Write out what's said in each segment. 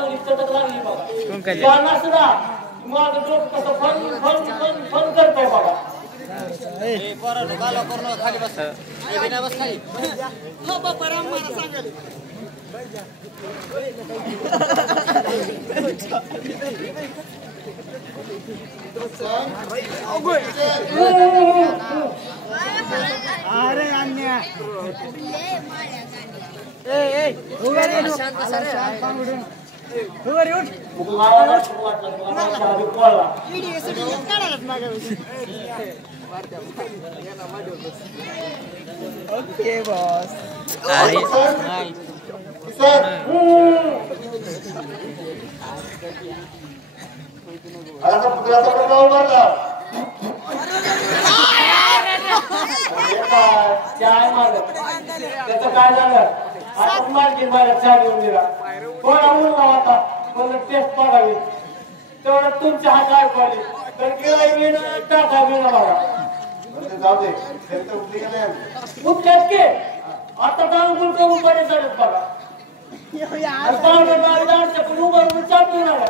चटक लागली बघा. कोण काय त्यांना सुद्धा माझं डोकं कसं फन फन फन फन करतंय बघा. खाली बस बस खाली हो बापा राम मला सांगाल अरे अन्या ओके बॉस त्याचं काय झालं आपण मार्जिन बाहेर चहा घेऊन दिला कोणा उरला होता म्हणून टेस्ट बघावी तेवढं तुमच्या हात ऐकवाली तर गिळाई टाका घेणं बघा जाऊ दे उठल्यात की आता डांगून करून बरे झालेत बघा पण उभं चाप घेणार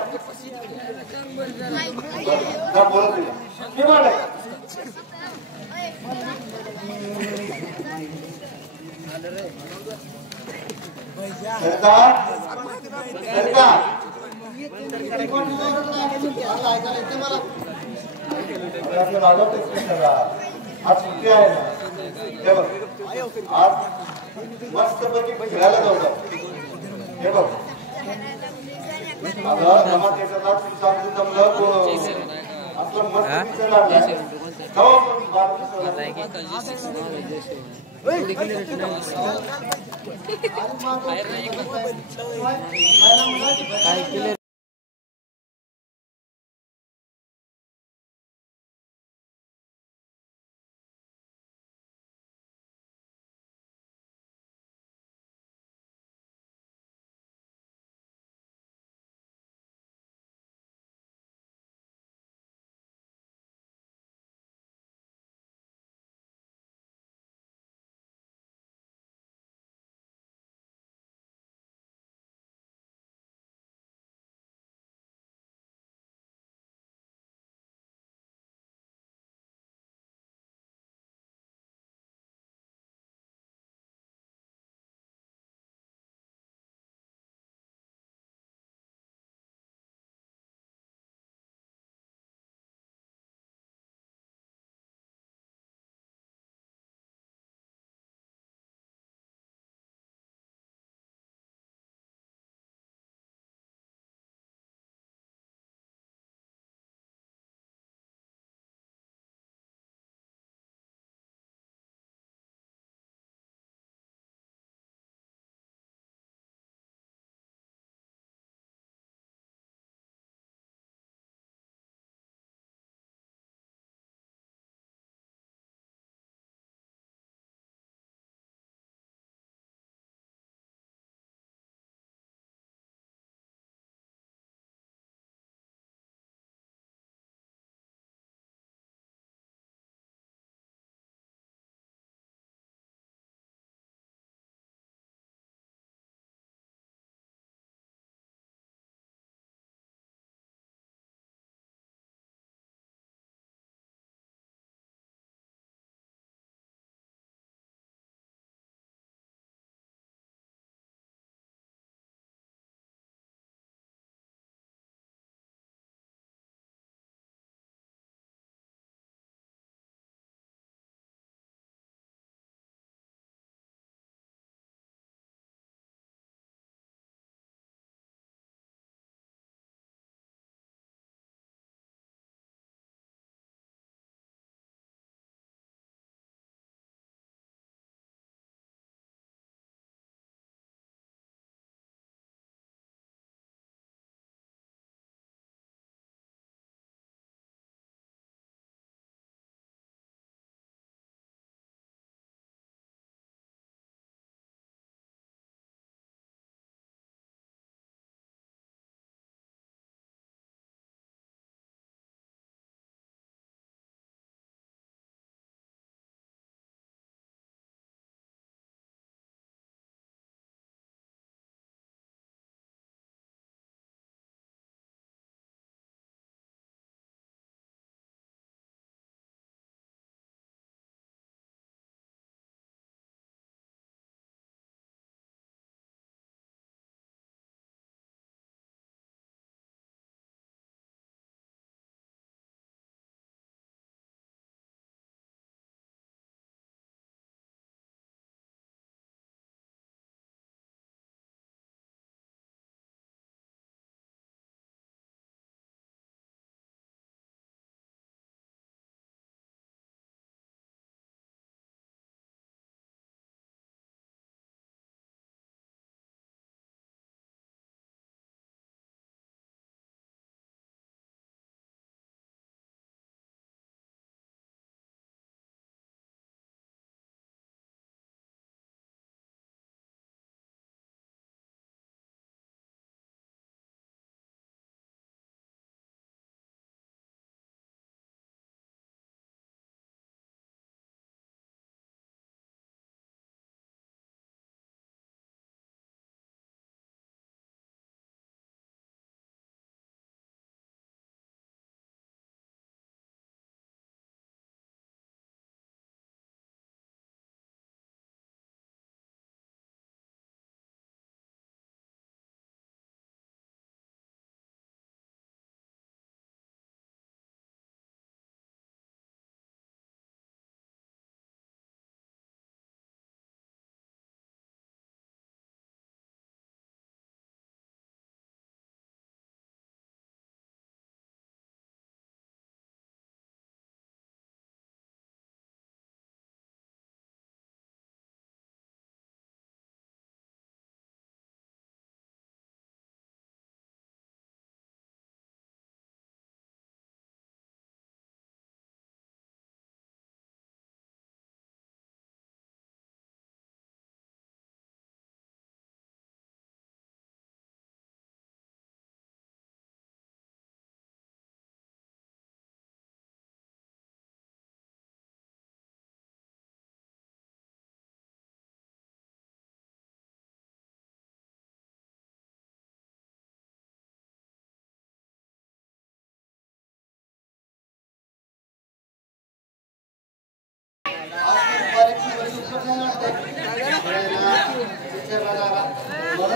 आज सुट्टी आहे ना आज मस्त पैकी फिरायला जाऊ हे बघ अगं जमा त्याचा सांगून जमलं आपलं मस्त काय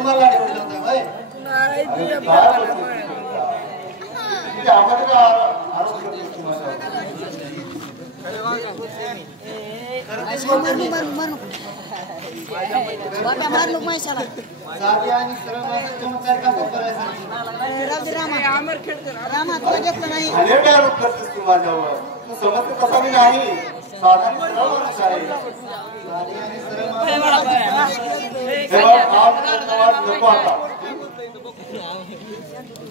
मला लाडीवर ठेवताय होय? नाही अरे तुझ्या काय बापाला बोलतोय म्हण. तुझ्या आम्हाला का आरोप करतोस तू माझ्यावर? मारलो म्हैसाला साधी आणि सरळ माणूस चमत्कार कसा करायचा? रामा तुला घेतलं नाही अरे काय आरोप करतोस तू माझ्यावर? तू समजते तसा मी नाही. साधा आणि सरळ माणूस आहे. साधी आणि सरळ माणूस. तेव्हा आवाज नको आता.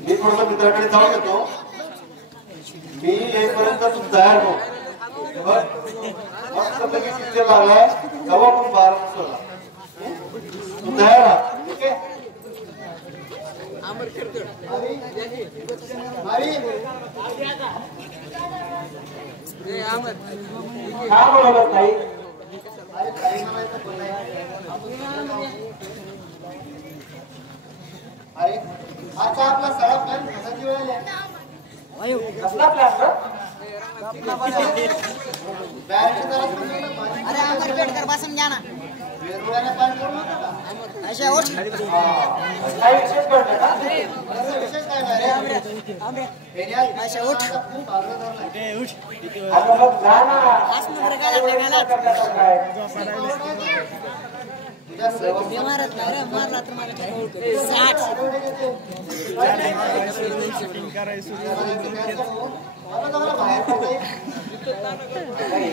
मी थोडं मित्राकडे जाऊन येतो. मी येईपर्यंत तू तयार हो. बघ मस्तपैकी पिक्चर लागलाय तेव्हा पण 12 वाजता तू तयार राहा. ठीक आहे? काय बोलवलं ताई? अरे आता आपला सगळा प्लॅन कशाची वेळ आली? कसला प्लॅन ग? बॅगची जरा समजून ना पाणी. अरे आमर पेट कर बसन घ्या ना वेरुळ्याला पाणी करू नका का? अशा उठ काही विशेष घडलं का? असं विशेष काय नाही रे. फेऱ्यात अशा उठ खूप आग्रह धरलाय. अगं मग जा ना. काय? तुझ्या सहवासात मी मारत नाही रे मारला तर मला काय ओळख 60 आता तुम्हाला बाहेर पडता येईल.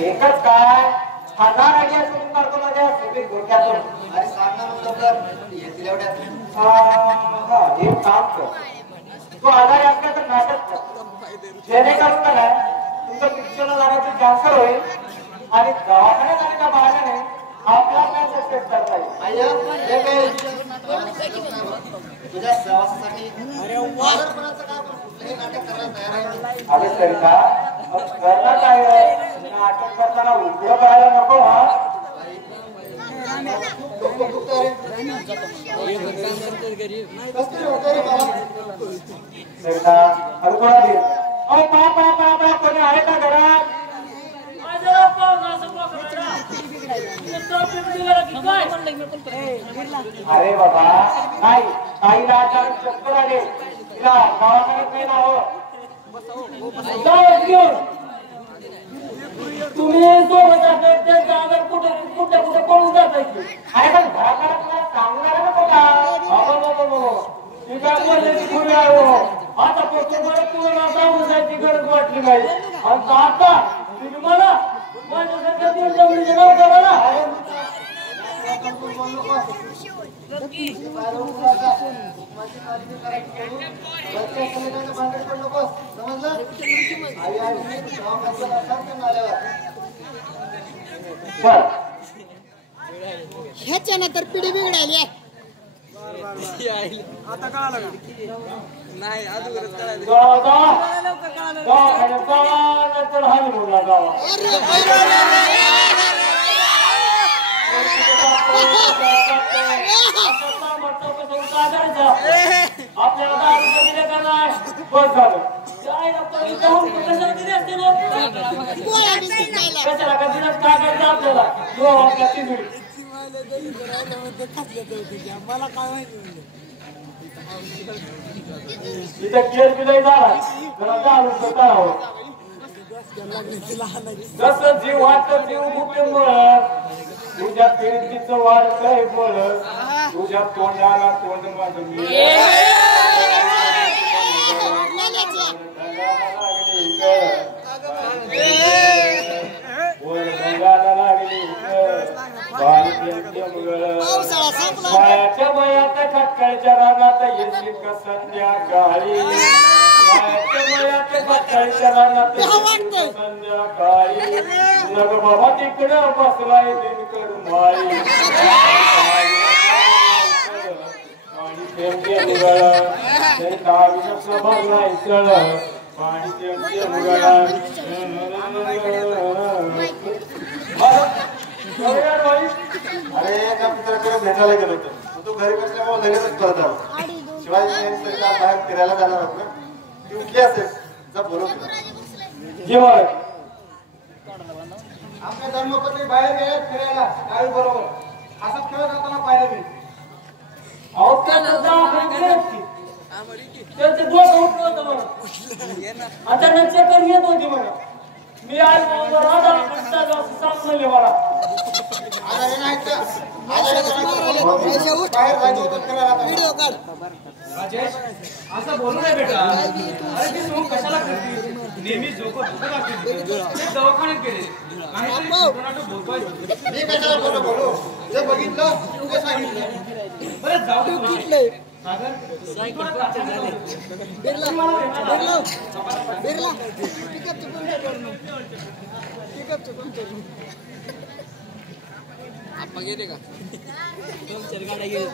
एकच काय 1000 आयडिया सुरू करतो माझ्या सुपीक डोक्यातून. अरे सांग ना मग लवकर. येतील एवढ्यात. एक काम कर. तू आजारी असला तर नाटक कर. जेणेकरून काय तुमचं पिक्चरला जाण्याची कॅन्सर होईल आणि दवाखान्यात जाण्याच्या बहाण्याने आपला प्लॅन सक्सेस करता येईल. अय्या, हे काय? तुझ्या सहवासासाठी आजारपणाचं काय आपण कुठलंही नाटक करायला तयार आहे. अरे सरिता मग करणं काय आहे? नाटक करताना उघडं करायला नको हा. डोकं दुखतं रे. कसतरी होतं रे मला. सरिता अरे कोणा दे पा कोणी आहे का घरात? अरे बाबा नाही ताईला अचानक चक्कर आले तिला दवाखान्यात नाही ना हो. तुम्ही सोबत असेल ते जागा कुठे कुठे कुठे पळून जातायची. अरे पण घराकडे तुला सांगणार नको का? ती काय बोलले ती खुरी आहे हो. आता पोस्ट परत तुम्हाला जाऊन जायची गरज वाटली नाही. आणि आता तुम्ही मला माझ्यासारख्या दिवसावरीचे नाव करा ना. ह्याच्यानं तर पिढी बिघडायली आहे. आपल्याला 10 रुपये दिले का नाही? बस झालं. गोळ्या बिस्किट खायला. कशाला का दिलंच काय करायचं आपल्याला? हो आपल्या तिजोरी. मला काय माहिती इथं केर बिलही झाला जरा 10 रुपये करावं. जसं जीव वाटतं जीव कुठे मळ. तुझ्या पिळकीचं वाढतंय बळ. तुझ्या तोंडाला तोंड माझं मी. पावसाळा संपला. मायाच्या मयात खटकाळच्या रानात येशील का संध्याकाळी. मायाच्या मयात खटकाळच्या रानात येशील का संध्याकाळी. लग बाबा तिकडं बसलाय दिनकर माळी. पाणी थेंबे मुगळ ते कावीनं स्वभाव नाही चळ. पाणी थेंबे मुगळ अरे एका मित्राकडे भेटायला गेलो होतो. तू घरी बसल्यामुळे लगेचच परत आलो. शिवाय बाहेर फिरायला जाणार आहोत ना. ती उठली असेल जा बोलवतो. जेव्हा आपल्या धर्मपत्नी बाहेर गेल्यात फिरायला गावी बरोबर असं खेळत असताना पाहिलं मी. अहो त्याचं दवाखान्यात गेलं की त्याचं डोकं उठलं होतं म्हणा अचानक चक्कर येत होती म्हणा मी आज सांगले मला व्हिडिओ काढ राजेश असं बोलू नाही बेटा अरे ती झोप कशाला करते नेहमी झोप दवाखान्यात गेले मी कशाला बोलू जे बघितलं ते सांगितलं बरं जाऊ दे कुठलंय सागर बिर्ला बिर्ला पिकअपचं कोण करू आपण गेले का 2-4 गाड्या गेले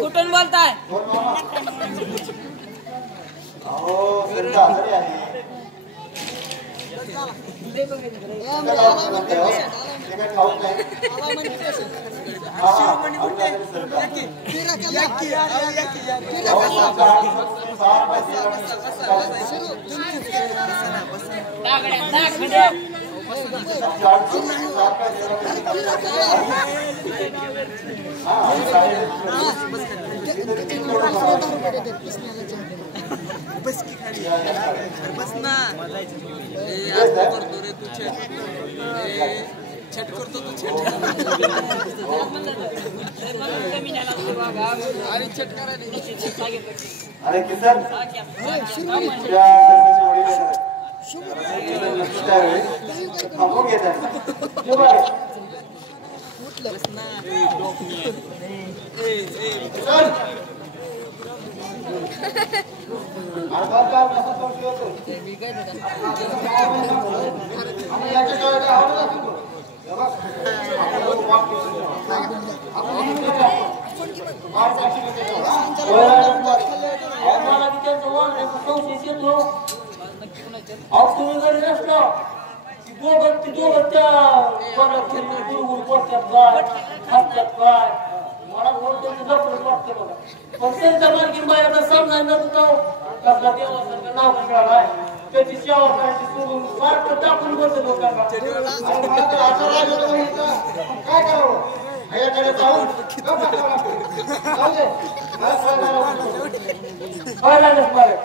कुठून बोलताय बस की खाली बस ना करतो रे तू छट करतो तू छट अरे छट करायला अरे किसन थांबून घेतात तुम्ही जरी नसलो दोघं त्या गुरुगुरु पडतात काय खातात काय मला बोलतो जबरदस्त वाटतं बघा पण त्यांच्या मार्गी बाहेर समजायला नसतो कसला देवासारखं नाव खेळाय त्याची सेवा करायची सोडून वाटत टाकून बसत लोकांना काय करावं याकडे जाऊन काय लागत पाहिजे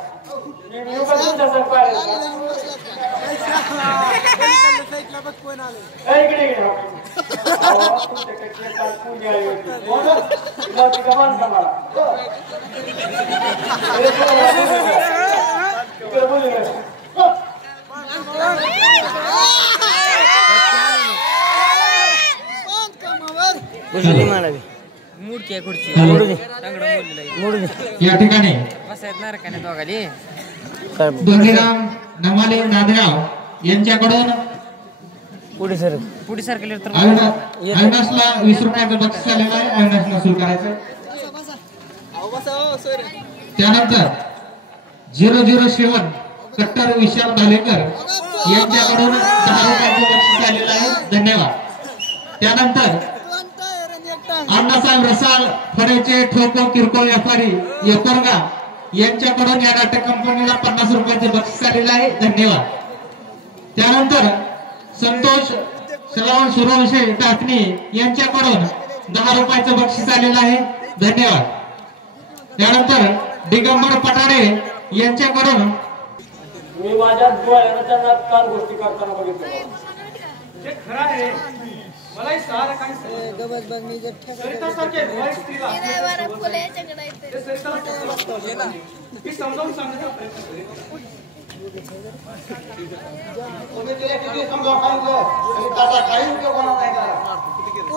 मूडकी खुर्ची या ठिकाणी बसायत का दोघाली दोन्हीराम नमाले नांदगाव यांच्याकडून पुढे सरकले तर अविनाशला 20 रुपयाचं बक्षीस आलेलं आहे. अविनाशला सुरू करायचं. त्यानंतर 007 कट्टर विशाल भालेकर यांच्याकडून 10 रुपयाचं बक्षीस आलेलं आहे. धन्यवाद. त्यानंतर अण्णासाहेब रसाल फळेचे ठोको किरकोळ व्यापारी येकोरगा यांच्याकडून या नाटक कंपनीला 50 रुपयाचे बक्षीस आलेलं आहे. धन्यवाद. त्यानंतर संतोष श्रावण सूर्यवंशी टाकणी यांच्याकडून 10 रुपयाचं बक्षीस आलेलं आहे. धन्यवाद. त्यानंतर दिगंबर पटाडे यांच्याकडून मी माझ्या डोळ्यानं त्यांना काल गोष्टी करताना बघितलं जे खरं आहे मलाही सारं काही सरितासारख्या भुवाई स्त्रीला ते सरिताला कसं वाटतं? मी समजावून सांगण्याचा प्रयत्न करेन. तुम्ही तिला किती समजावून सांगितलं तरी त्याचा काही उपयोग होणार नाही का?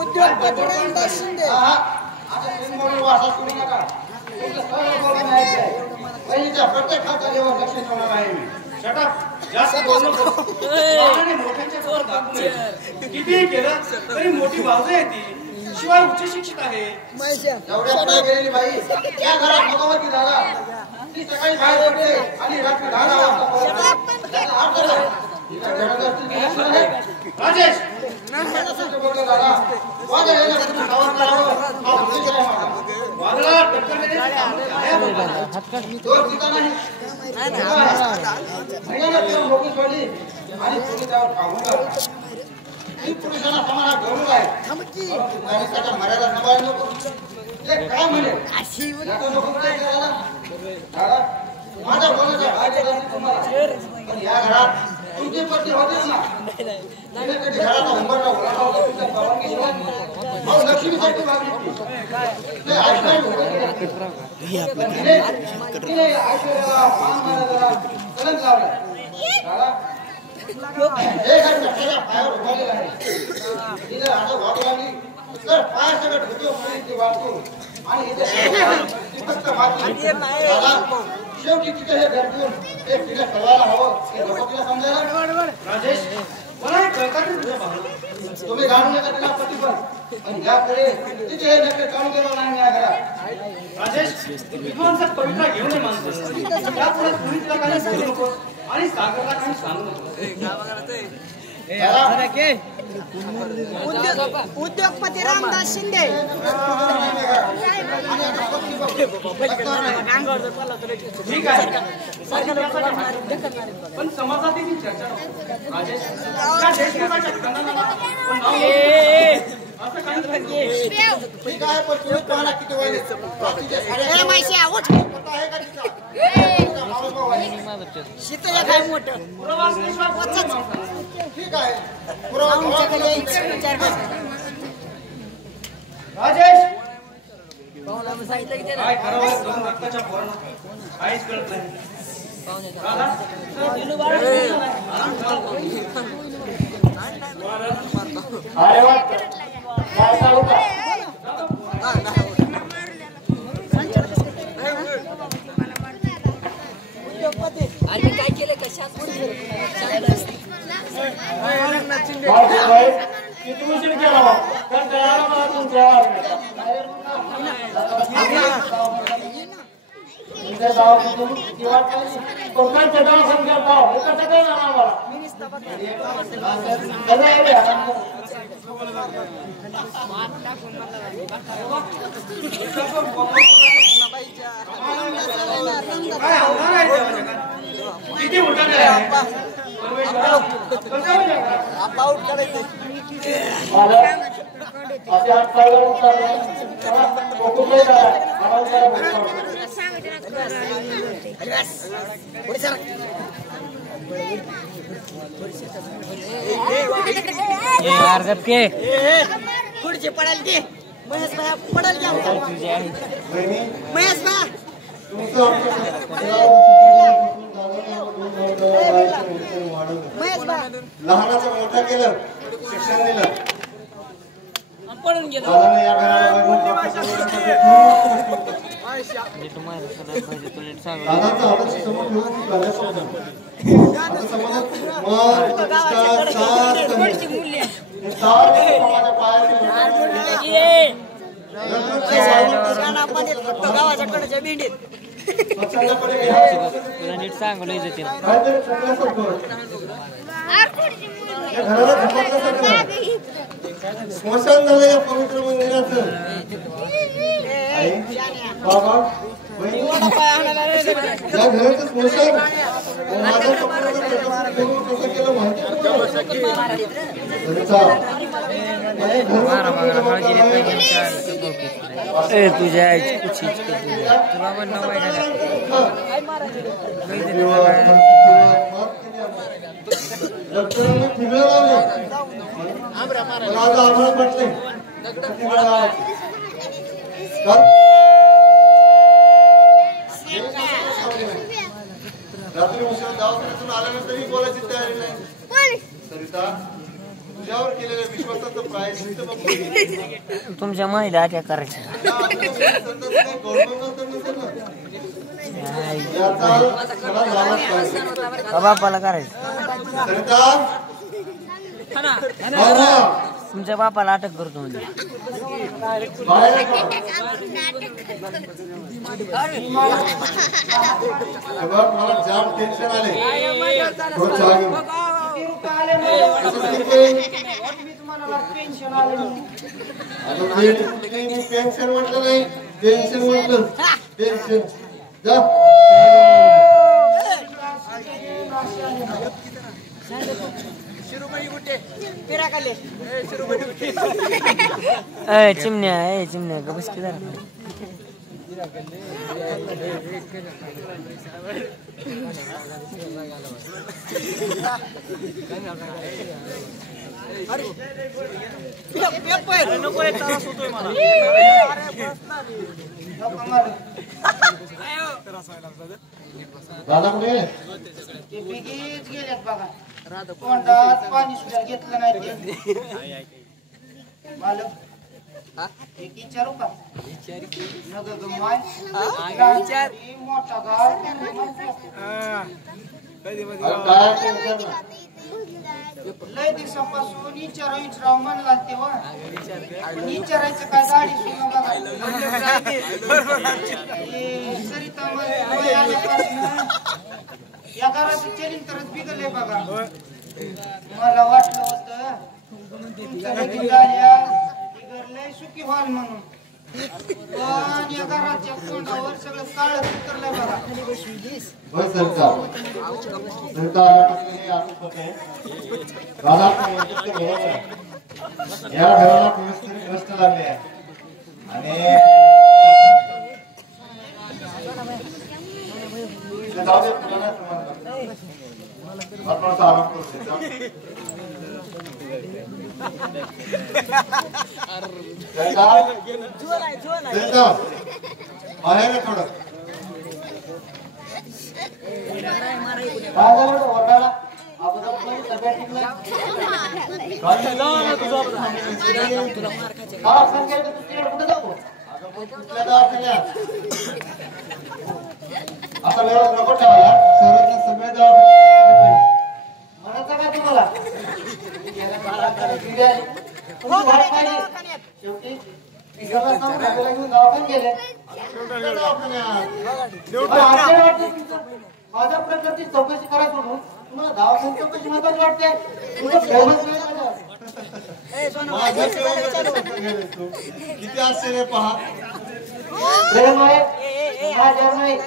उद्योगपती रामदास शिंदे आता सिंधुदुर्ग वासा करू नका. तुमचं सर्व बोलणं ऐकलंय. बहिणीच्या प्रत्येक हातावर लक्ष ठेवणार आहे मी. जास्त बोलू नको. लहानाने मोठ्यांच्या जोर दाखवू नये. कितीही केलं तरी मोठी भावजं आहे ती. शिवाय उच्च शिक्षित आहे. एवढ्या पुढे गेलेली बाई त्या घरात भगवती झाला. ती सकाळी बाहेर पडते आणि रात्री 10 वाजता परत त्याचा अर्थ काय? तिच्या घरात असतील ती नाही. राजेश बोलतो दादा वाजा यायला तुम्ही सावध करावं. हा उद्देश आहे माझा. वादळा टक्कर देण्याची कामं काय आहे बाबा? जोर तिचा नाही. लोकं सोडली आणि तुम्ही त्यावर काढून काढला. ही पुरुषांना समाना गौरव आहे. माणसाच्या मर्यादा सांभाळू नको. ते काय म्हणे नको काय करायला माझ्या बोलायचा तुम्हाला पण या घरात तुमचे पती होतेच ना कधी घराचा उंबरला उघडला होता तुमच्या परवानगीशिवाय लक्ष्मीसाठी मागितली ते तिने ऐश्वर्याला मान मानायला कलंक लावलाय पायावर उभारलेला आहे तिने आता वाटू लागली तर पाय सगळं ढुकलो म्हणून वाटतो आणि फक्त शेवटी तिथे हे घरटून एक तिला कळवायला हवं हे लोक तिला समजायला राजेश मला हे कळतात तुझ्या भावना तुम्ही गाडून नका तिला पतीपण आणि यापुढे तिथे हे नक्की काढून देणार नाही या घरात राजेश विद्वांचा पवित्रा घेऊन ये माणसं यापुढे तुम्ही तिला काही बोलू नको आणि सागरला काही सांगू नको उद्योगपती रामदास शिंदे ठीक आहे पण समाजातील ही चर्चा राजेश त्या देशमुखाच्या खंडाला पण नाव असं काही ठीक आहे पण तुम्ही कोणाला किती वय शीतला काय मोठं ठीक आहे विचार राजेश काय करावं दोन रक्ताच्या पोरांना काहीच कळत नाही राधा? अरे वा काय चालू का आणि काय केलं कशात किती उशीर केला तर तयार मला तुमच्या गावातून किंवा कोणत्या दवाखान्यात गाव हे कसं काय ना आम्हाला किती उलटा असे हात पाय उतरले खुर्ची पडाल की महेश भाई पडाल की महेश भाई महेश भाई लहानाचं मोठं केलं शिक्षण दिलं पडून गेलो दादाने या घराला दादाचा आदर्श समोर ठेवून आता समाजात समाजाच्या गावाच्या भेंडीत नीट सांगलं काहीतरी चुकल्यासारखं घराला झपाटल्यासारखं स्मशान झालं या पवित्र मंदिराचं आई बाबा या घराचं स्मशान माझ्या कसं केलं माहिती तुझ्या आईची कुठची तुला पण नाव आहे डॉक्टरांनी ठिगळं लावले पण आज आम्हाला पटले रात्री उशिरा दवाखान्यातून आल्यानंतरही बोलायची तयारी नाही सरिता तुझ्यावर केलेल्या विश्वासाचं प्रायश्चित्त बघ तुमच्या महिला अटॅक करायच्या बापाला करायचं सरिता तुमच्या बापाला अटक करतो म्हणजे मला जाम टेन्शन आले पेन्शन म्हटलं नाही टेन्शन म्हटलं टेन्शन जा शिरोमणी कुठे फिरा खाली शिरोमणी कुठे चिमण्या का बस की नको एक त्रास होतोय मला दादा कुठे ते बिगीच गेल्यात बघा तोंडात पाणी सुद्धा घेतलं नाही ते मालक एक विचारू का नग गमाय मोठा गाव लय दिवसापासून विचाराव म्हणला तेव्हा पण विचारायचं काय गाडी सुद्धा बघा सरिता आल्यापासून या घराचं चलिन तरच बिघडलंय बघा मला वाटलं होतं तुमच्या लगीन झाल्या बिघडलंय सुखी व्हाल म्हणून पण या घराच्या तोंडावर सगळं काळच उतरलंय बघा होय सरकार दादा या घराला कुणीतरी कष्ट लागले आहे आणि जाऊ दे तुला आपण आराम करू बाहेर थोडं आता वेळ नको ठेवायला सर्वांना सगळे म्हणायचं काय तुम्हाला शेवटी तिघांना सांगून आपल्याला घेऊन दवाखान्यात गेले माझ्या प्रकारची चौकशी करा सोडून तुम्हाला दवाखान्यात चौकशी महत्वाची वाटते किती आश्चर्य पहा प्रेम आहे माझ्यावर नाही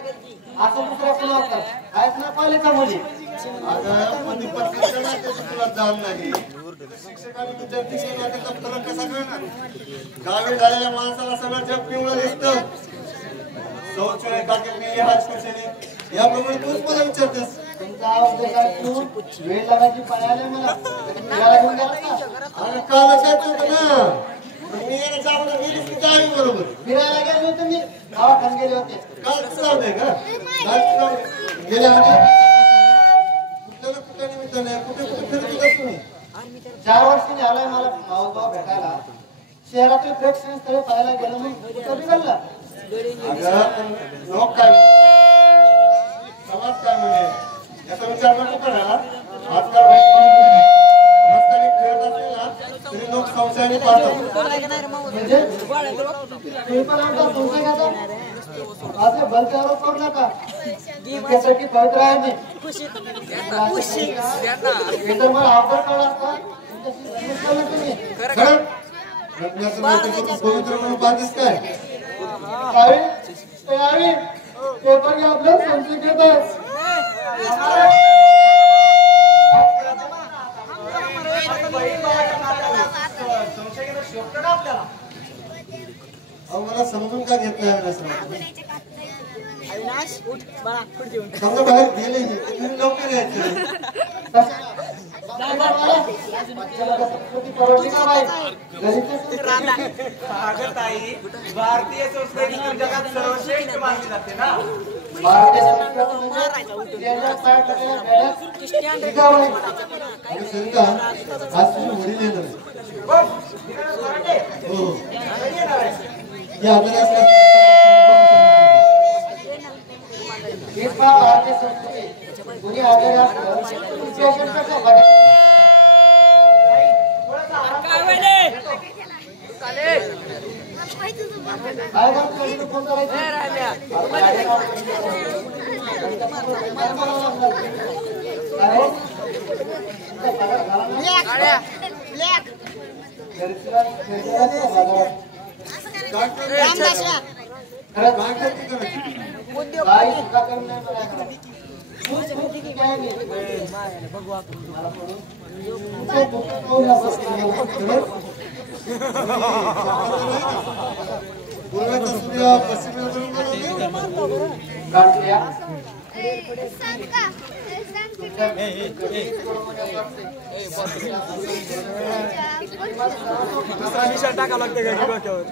असं दुसऱ्या कुणा होतात आहेत ना कॉलेजचा मुली तुला जाण नाही शिक्षकांनी विद्यार्थी नात्याचा फरक कसा कळणार गावी झालेल्या माणसाला सगळं जग पिवळं दिसतं शौचालय टाकेल मी हाच कशाने याप्रमाणे तूच मला विचारतेस तुमचा आवाज ऐकून वेळ लागायची पाळी आली मला फिरायला घेऊन गेलात का? अरे कालच येत होतं ना पण मी येण्याच्या अगोदर गेलीस की जावी बरोबर फिरायला गेले होते मी दवाखान्यात गेले होते काल जाऊ दे का गेल्या आधी कुठल्या ना कुठल्या निमित्ताने कुठे कुठे फिरत होता तुम्ही 4 वर्षांनी आलाय मला मावसभाव भेटायला शहरातील प्रेक्षणीय स्थळे पाहायला गेलो मी कुठं बिघडलं अगं लोक काय समाज काय म्हणे याचा विचार नको करायला आजकाल रस्त्याने खेळत असेल ना तरी लोक संशयाने पाहतात म्हणजे तुम्ही पण आमचा संशय घेता असे भलते आरोप करू नका त्यासाठी पवित्र आहे मी इतर मला अवघड कळला असता तुम्ही खरं रत्नाचं नातं पवित्र म्हणून पाहतेस काय तयारी पेपर घ्या आपलं संशय घेत मला समजून का घेत नाही अविनाश उठ बाळा खुर्ची उठ समजा बाहेर गेले तुम्ही लवकर यायचे भारतीय संस्कृती जगात सर्वश्रेष्ठ मानली जाते ना आज तुम्ही वडील येणार हो या भारतीय संस्कृती कोणी आजारी असलं फोन दुसरा निशाण टाकावं लागतं का डोक्यावर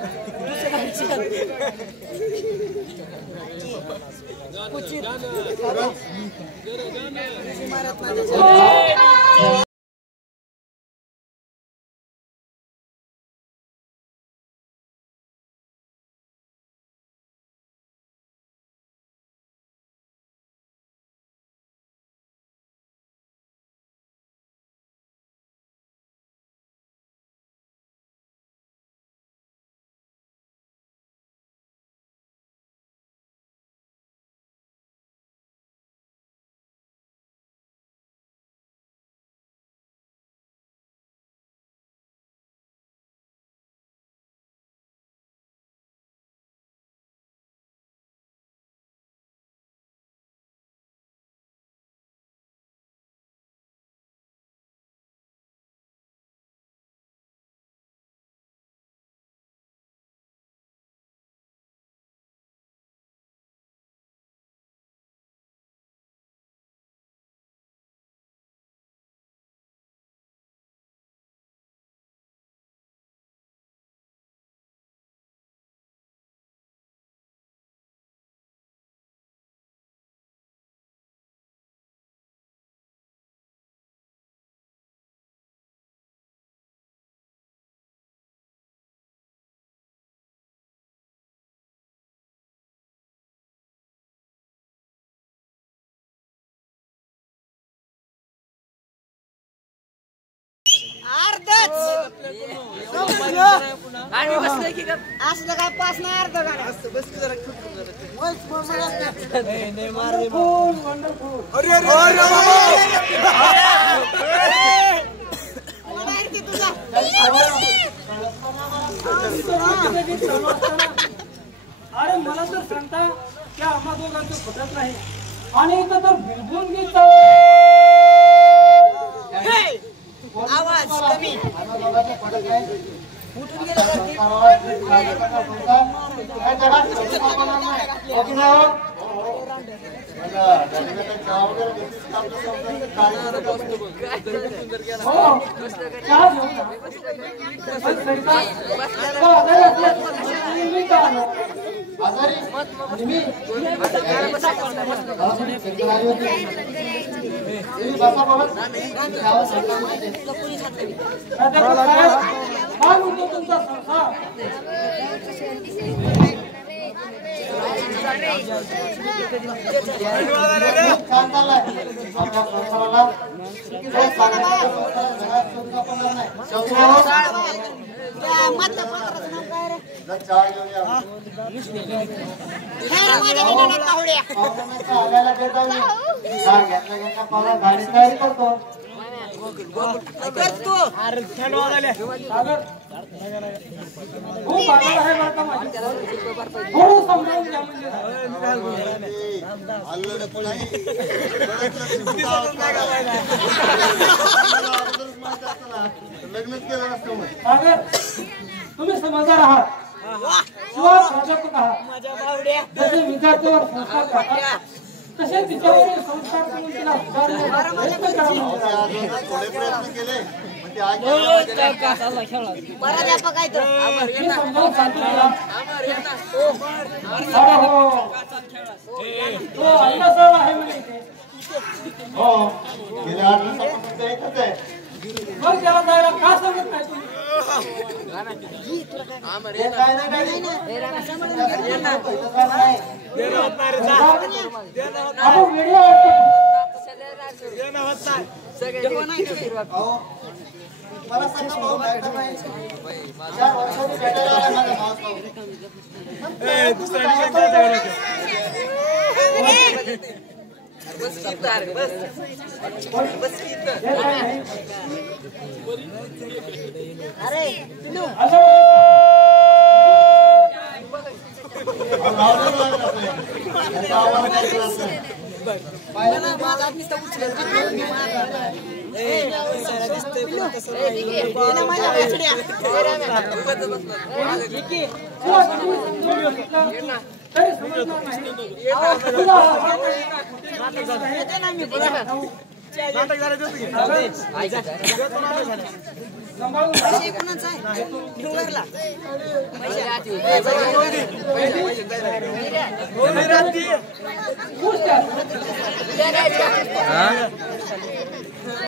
आणि बसलं की असलं काय पास नाही अर्ध गाणं असतं बस जरा अरे मला तर सांगता की आम्हा दोघांचं फुटत नाही आणि इथं तर बिलकुल गीत आवाज कमी उठून तुमचा संसार गाडी तयारी करतो खूप आनंद आहे बरं माझी थोडं समजावून घ्या लग्नच केलं नसतं सागर तुम्ही समजदार आहात शिवाय प्राध्यापक आहात जसे विद्यार्थ्यावर संस्कार करतात तसे तिच्यावर संस्कार करून तिला सुधारण्याचा प्रयत्न करावा थोडे प्रयत्न केले प्राध्यापक आहे मी समजावून सांगतो तिला अरे हो तो अण्णासाहेब आहे म्हणे इथे हो गेल्या 8 दिवसापासून एकच आहे मग त्याला जायला का सांगत नाही तुम्ही आपण व्हिडिओ मला सांगा भाऊ भेटत नाही 4 वर्षांनी भेटायला आला माझा मावस भाऊ बस अरे माझा नुसतं उचलत